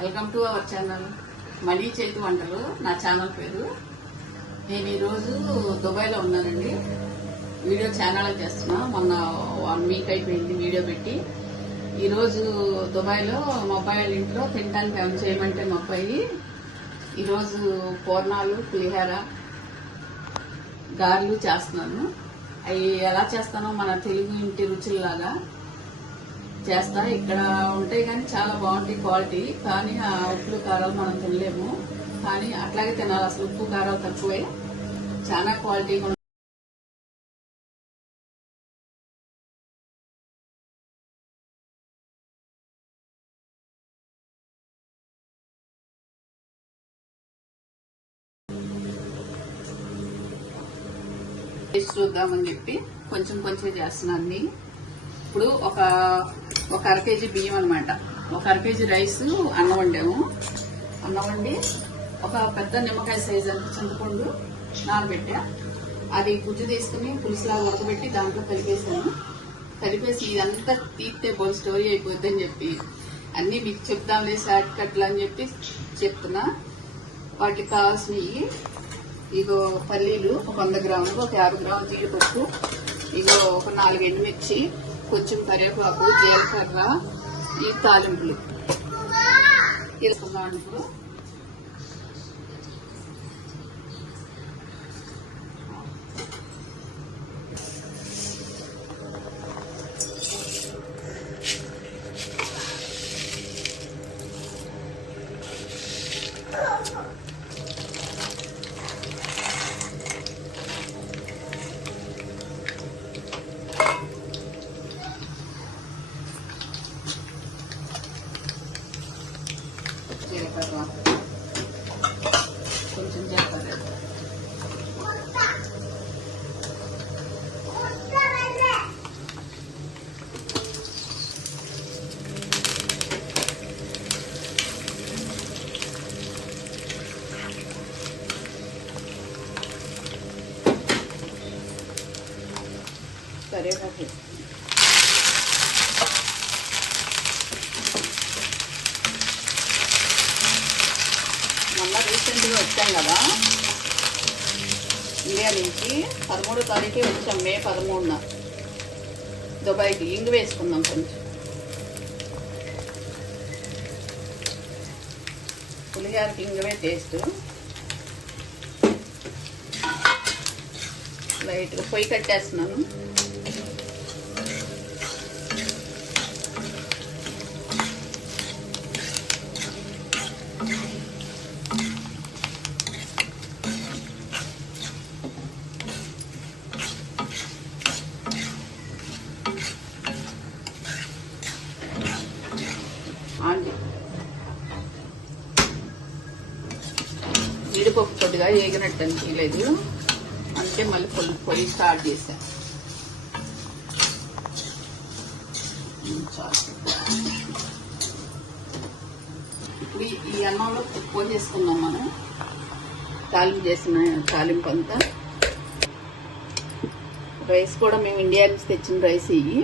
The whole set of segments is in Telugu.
Welcome to our channel money చేతి వంటలు. నా ఛానల్ పేరు. నేను ఈరోజు దుబాయ్లో ఉన్నానండి. వీడియో ఛానల్ చేస్తున్నా. మొన్న 1 వీక్ అయిపోయింది వీడియో పెట్టి. ఈరోజు దుబాయ్లో మా అబ్బాయి ఇంట్లో తినడానికి ఏమైనా చేయమంటే మా అబ్బాయి ఈరోజు పూర్ణాలు, పులిహోర, గారెలు చేస్తున్నాను. అవి ఎలా చేస్తానో మన తెలుగు ఇంటి రుచుల్లాగా చేస్తా. ఇక్కడ ఉంటాయి కానీ చాలా బాగుంటాయి క్వాలిటీ. కానీ ఆ ఉప్పు కారాలు మనం తినలేము. కానీ అట్లాగే తినాలి. అసలు ఉప్పు కారాలు తక్కువే, చాలా క్వాలిటీగా చూద్దామని చెప్పి కొంచెం కొంచెం చేస్తున్నాను. ఇప్పుడు ఒక అర కేజీ బియ్యం అనమాట, ఒక అర కేజీ రైస్ అన్నం వండాము. అన్నం వండి ఒక పెద్ద నిమ్మకాయ సైజ్ అంత చింతపండు నానబెట్టా. అది గుజ్జు తీసుకుని పులుసులాగా ఉడకబెట్టి దాంట్లో కలిపేసాను. కలిపేసి ఇదంతా తీస్తే బోల్ స్టోరీ అయిపోద్ది అని చెప్పి అన్ని మీకు చెప్తాంలే షార్ట్ కట్లు అని చెప్పి చెప్తున్నా. వాటికి కావాల్సినవి ఇగో పల్లీలు ఒక 100 గ్రాములు, ఒక 50 గ్రాములు జీడిపప్పు, ఇగో ఒక 4 ఎండుమిర్చి, కొంచెం కరివేపాకు, జీలకర్ర, ఈ తాలింపులు తీసుకున్నాను. ఇప్పుడు కొంచెం జీలకర్ర, కరివేపాకు, మొన్న రీసెంట్గా వచ్చాం కదా ఇండియా నుంచి. 13వ తారీఖే వచ్చాం, మే 13న దుబాయ్కి. ఇంగు వేసుకుందాం కొంచెం. పులిహోరకి ఇంగువే టేస్ట్. లైట్గా పొయ్యి కట్టేస్తున్నాను. జీడిపప్పు కొద్దిగా ఏగినట్టు అనిపించలేదు, అందుకే మళ్ళీ పొడి స్టార్ట్ చేశాను. ఇప్పుడు ఈ అన్నంలో పొడి చేసుకుందాం మనం. తాలింపు చేసిన తాలింపు అంతా. రైస్ కూడా మేము ఇండియా నుంచి తెచ్చిన రైస్ ఇవి.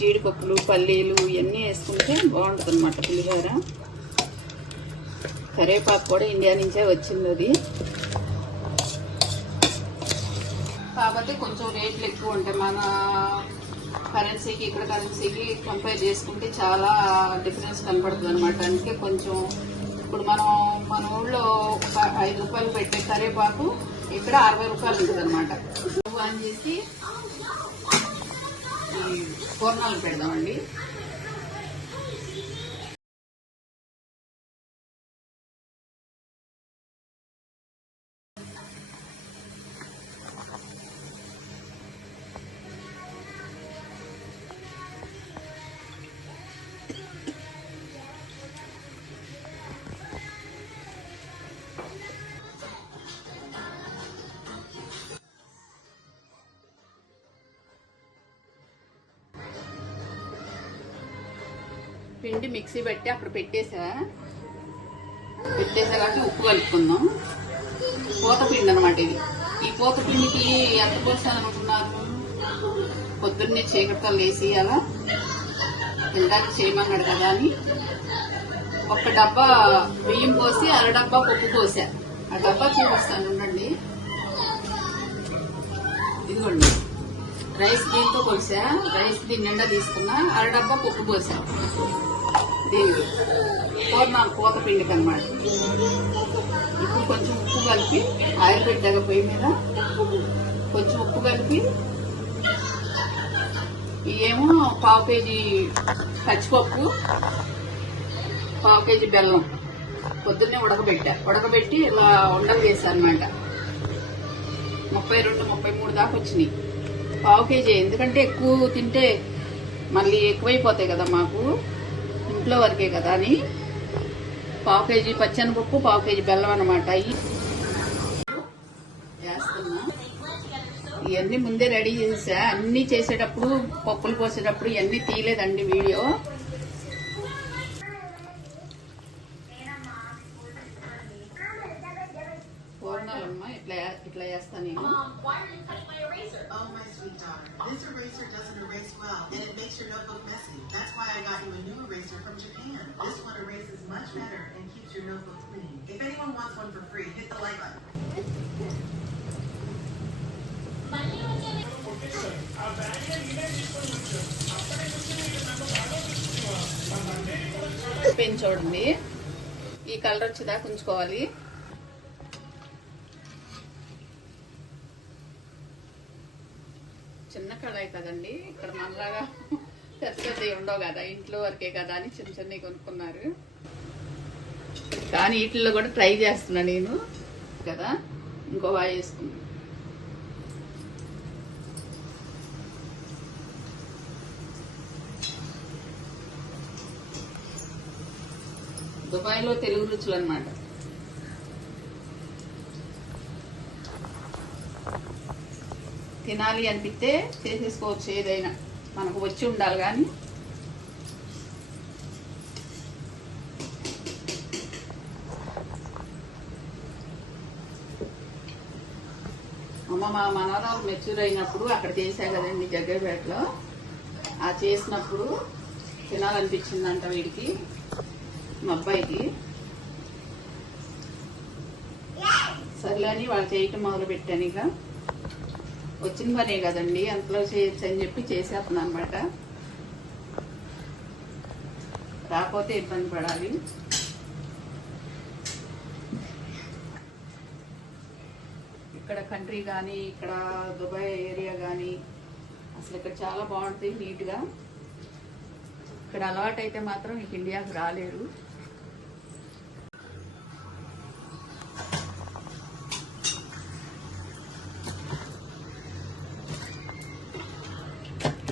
జీడిపప్పులు, పల్లీలు ఇవన్నీ వేసుకుంటే బాగుంటుంది అన్నమాట పులిహోర. కరివేపాకు కూడా ఇండియా నుంచే వచ్చింది అది. కాకపోతే కొంచెం రేట్లు ఎక్కువ ఉంటాయి. మన కరెన్సీకి ఇక్కడ కరెన్సీకి కంపేర్ చేసుకుంటే చాలా డిఫరెన్స్ కనపడుతుంది అనమాట. అందుకే కొంచెం ఇప్పుడు మన ఊళ్ళో ఒక 5 రూపాయలు పెట్టే కరివేపాకు ఇక్కడ 60 రూపాయలు ఉంటుంది అనమాట. ఆన్ చేసి పూర్ణాలు పెడదామండి. పిండి మిక్సీ పెట్టి అక్కడ పెట్టేసాక ఉప్పు కలుపుకుందాం. పూత పిండి అనమాట ఇది. ఈ పూత పిండికి ఎంత పోస్తాననుకున్నారు? పొద్దున్నే చీకటికల్లు వేసి అలా ఇందాక చేయమన్నాడు కదా అని ఒక డబ్బా బియ్యం పోసి అర డబ్బా పప్పు పోసా. ఆ డబ్బా చూపిస్తాను ఉండండి. ఇదిగోండి, రైస్ దీంతో పోసా. రైస్ దీని నిండా తీసుకున్నా. అర డబ్బా పప్పు పోసా దీనికి పూత పిండికి అనమాట. ఇప్పుడు కొంచెం ఉప్పు కలిపి ఆయిల్ పెట్టాక పొయ్యి మీద కొంచెం ఉప్పు కలిపి ఇవేమో 1/2 కేజీ పచ్చిపప్పు, 1/2 కేజీ బెల్లం పొద్దున్నే ఉడకబెట్టి ఇలా ఉండలు చేశానమాట. 32-33 దాకా వచ్చినాయి. 1/2 కేజీ, ఎందుకంటే ఎక్కువ తింటే మళ్ళీ ఎక్కువైపోతాయి కదా మాకు, ఇంట్లో వరకే కదా అని 1/2 కేజీ పచ్చెనపప్పు, 1/2 కేజీ బెల్లం అనమాట. వేస్తున్నా. ఇవన్నీ ముందే రెడీ చేసా. అన్ని చేసేటప్పుడు పప్పులు పోసేటప్పుడు ఇవన్నీ తీయలేదండి వీడియో. పూర్ణాలమ్మ ఇట్లా చేస్తా నేను. This eraser doesn't erase well, and it makes your notebook messy. That's why I got you a new eraser from Japan. This one erases much better and keeps your notebook clean. If anyone wants one for free, hit the like button. Pen చూడండి, ఈ కలర్ వచ్చేదాకా ఉంచుకోవాలి. చిన్న కళాయి కదండి, ఇక్కడ మనలాగా పెద్దది ఉండవు కదా, ఇంట్లో వరకే కదా అని చిన్న చిన్నవి కొనుక్కున్నారు. కానీ వీటిల్లో కూడా ట్రై చేస్తున్నా నేను కదా. ఇంకో వాయి వేసుకున్నా. దుబాయ్లో తెలుగు రుచులు అన్నమాట. తినాలి అనిపిస్తే చేసేసుకోవచ్చు, ఏదైనా మనకు వచ్చి ఉండాలి. కానీ మా మనవరాలు మెచ్యూర్ అయినప్పుడు అక్కడ చేసా కదండి జగ్గైపేటలో. ఆ చేసినప్పుడు తినాలనిపించిందంట వీడికి, మా అబ్బాయికి. సర్లే అని వాళ్ళు చేయటం మొదలు పెట్టాను. ఇక వచ్చిన పనే కదండి, అంతలో చేయొచ్చు అని చెప్పి చేసేస్తున్నాను అనమాట. రాకపోతే ఇబ్బంది పడాలి. ఇక్కడ కంట్రీ కానీ, ఇక్కడ దుబాయ్ ఏరియా కానీ అసలు ఇక్కడ చాలా బాగుంటుంది నీట్గా. ఇక్కడ అలవాటు అయితే మాత్రం మీకు ఇండియాకి రాలేరు.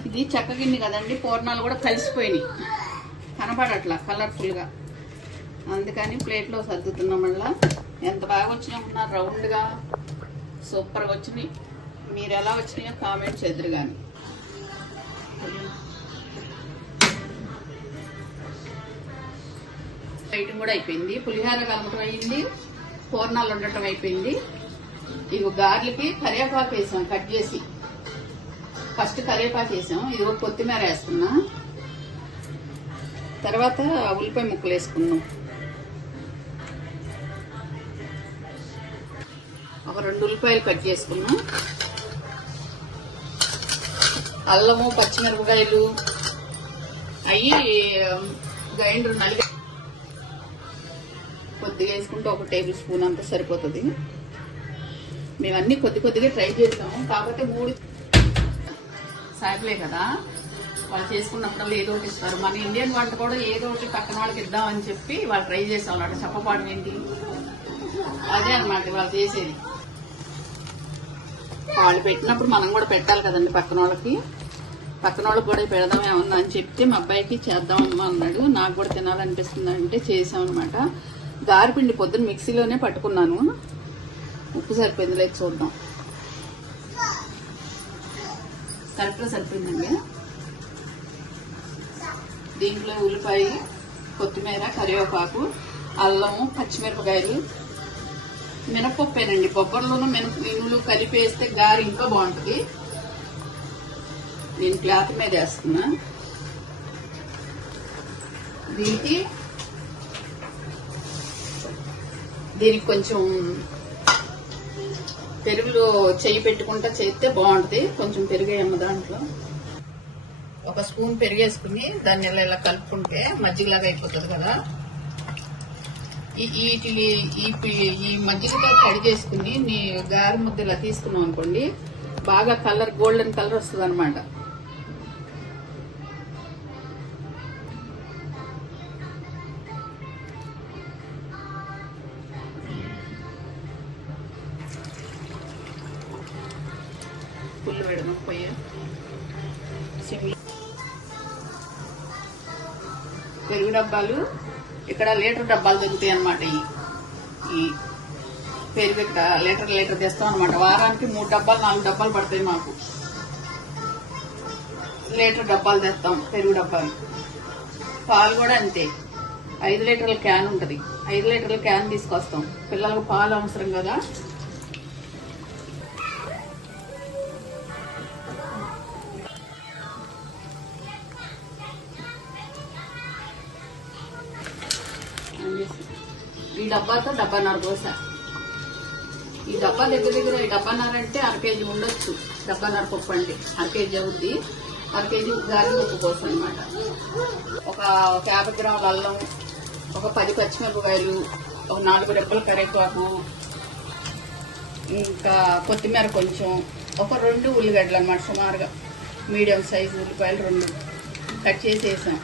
ఇది చెక్క గిన్నె కదండి, పూర్ణాలు కూడా కలిసిపోయినాయి, కనపడట్లా కలర్ఫుల్గా. అందుకని ప్లేట్లో సర్దుతున్నాం. మళ్ళా ఎంత బాగా వచ్చినా రౌండ్గా సూపర్గా వచ్చినాయి. మీరు ఎలా వచ్చినాయో కామెంట్ చేద్దరు. కానీ ఐటమ్ కూడా అయిపోయింది. పులిహోర కలపటం అయింది, పూర్ణాలు ఉండటం అయిపోయింది. ఇవి గార్లకి కరివేపాకు వేసాం కట్ చేసి. ఫస్ట్ కరివేపాకు వేసాం, ఇది కొత్తిమీర వేసుకున్నా. తర్వాత ఉల్లిపాయ ముక్కలు వేసుకున్నాం. ఒక 2 ఉల్లిపాయలు కట్ చేసుకున్నాం. అల్లము, పచ్చిమిరపకాయలు అవి గ్రైండర్ నలిగా కొద్దిగా వేసుకుంటే 1 టేబుల్ స్పూన్ అంతా సరిపోతుంది. మేమన్నీ కొద్దిగా ట్రై చేస్తాము. కాకపోతే 3 సాయిపులే కదా, వాళ్ళు చేసుకున్నప్పుడు ఏదో ఒకటి ఇస్తారు. మన ఇండియన్ వంట కూడా ఏదో ఒకటి పక్కన వాళ్ళకి ఇద్దామని చెప్పి వాళ్ళు ట్రై చేసాం అన్నమాట. చెప్పపాడం ఏంటి, అదే అనమాట వాళ్ళు చేసేది. వాళ్ళు పెట్టినప్పుడు మనం కూడా పెట్టాలి కదండి పక్కన వాళ్ళకి. పక్కన వాళ్ళకి కూడా పెడదాం ఏమన్నా అని చెప్తే మా అబ్బాయికి చేద్దామమ్మా అన్నాడు. నాకు కూడా తినాలనిపిస్తుంది అంటే చేసాం అనమాట. గారెపిండి పొద్దున్న మిక్సీలోనే పట్టుకున్నాను. ఉప్పు సరిపోయింది లేదు చూద్దాం. కరెక్ట్గా సరిపోయిందండి. దీంట్లో ఉల్లిపాయ, కొత్తిమీర, కరివేపాకు, అల్లము, పచ్చిమిరపకాయలు, మినపప్పేనండి. కొబ్బరిలోనూ మినుములు కలిపి వేస్తే గారి ఇంకా బాగుంటుంది. నేను క్లాత్ మీద వేస్తున్నా. దీనికి కొంచెం పెరుగులో చెయ్యి పెట్టుకుంటా చేస్తే బాగుంటుంది. కొంచెం పెరిగేయమ్మ దాంట్లో ఒక స్పూన్ పెరిగేసుకుని దాన్ని ఇలా కలుపుకుంటే మజ్జిగలాగా అయిపోతుంది కదా. ఈ మజ్జిగతో కడిగేసుకుని నీ గారి ముద్ద ఇలా తీసుకున్నాం అనుకోండి, బాగా కలర్ గోల్డెన్ కలర్ వస్తుంది అనమాట. పుల్లు పెడదాం పొయ్యి. పెరుగు డబ్బాలు ఇక్కడ లీటర్ డబ్బాలు దొరుకుతాయి అనమాట. ఈ పెరుగు ఇక్కడ లీటర్ తెస్తాం అనమాట. వారానికి 3 డబ్బాలు 4 డబ్బాలు పడతాయి మాకు. లీటర్ డబ్బాలు తెస్తాం పెరుగు డబ్బాలు. పాలు కూడా అంతే. 5 లీటర్ల క్యాన్ ఉంటుంది. 5 లీటర్ల క్యాన్ తీసుకొస్తాం. పిల్లలకు పాలు అవసరం కదా. ఈ డబ్బాతో 1.5 దోశ. ఈ డబ్బా దగ్గర 1.5 అంటే 1/2 కేజీ ఉండొచ్చు. 1.5 పప్పు అంటే 1/2 కేజీ అవుద్ది. 1/2 కేజీ గారి పప్పు కోసం అనమాట. ఒక 50 గ్రాముల అల్లం, ఒక 10 పచ్చిమిరపకాయలు, ఒక 4 రెబ్బల కరివేపాకు, ఇంకా కొత్తిమీర కొంచెం, ఒక 2 ఉల్లిగడ్డలు అనమాట. సుమారుగా మీడియం సైజు ఉల్లిపాయలు 2 కట్ చేసి వేసాం.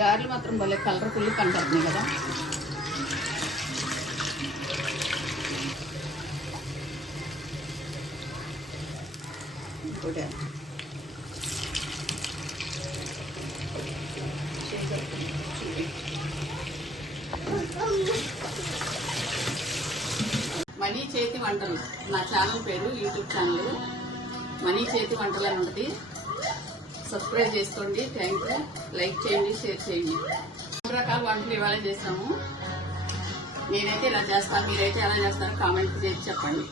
గారెలు మాత్రం భలే కలర్ఫుల్ కనపడుతున్నాయి కదా. మనీ చేతి వంటలు నా ఛానల్ పేరు, యూట్యూబ్ ఛానల్ మనీ చేతి వంటలు అని ఉంటుంది. సబ్స్క్రైబ్ చేసుకోండి. Thank you. లైక్ చేయండి, షేర్ చేయండి. 3 రకాల వంటలు ఇవాళ చేసాము. నేనైతే ఇలా చేస్తాను, మీరైతే ఎలా చేస్తారో కామెంట్ చేసి చెప్పండి.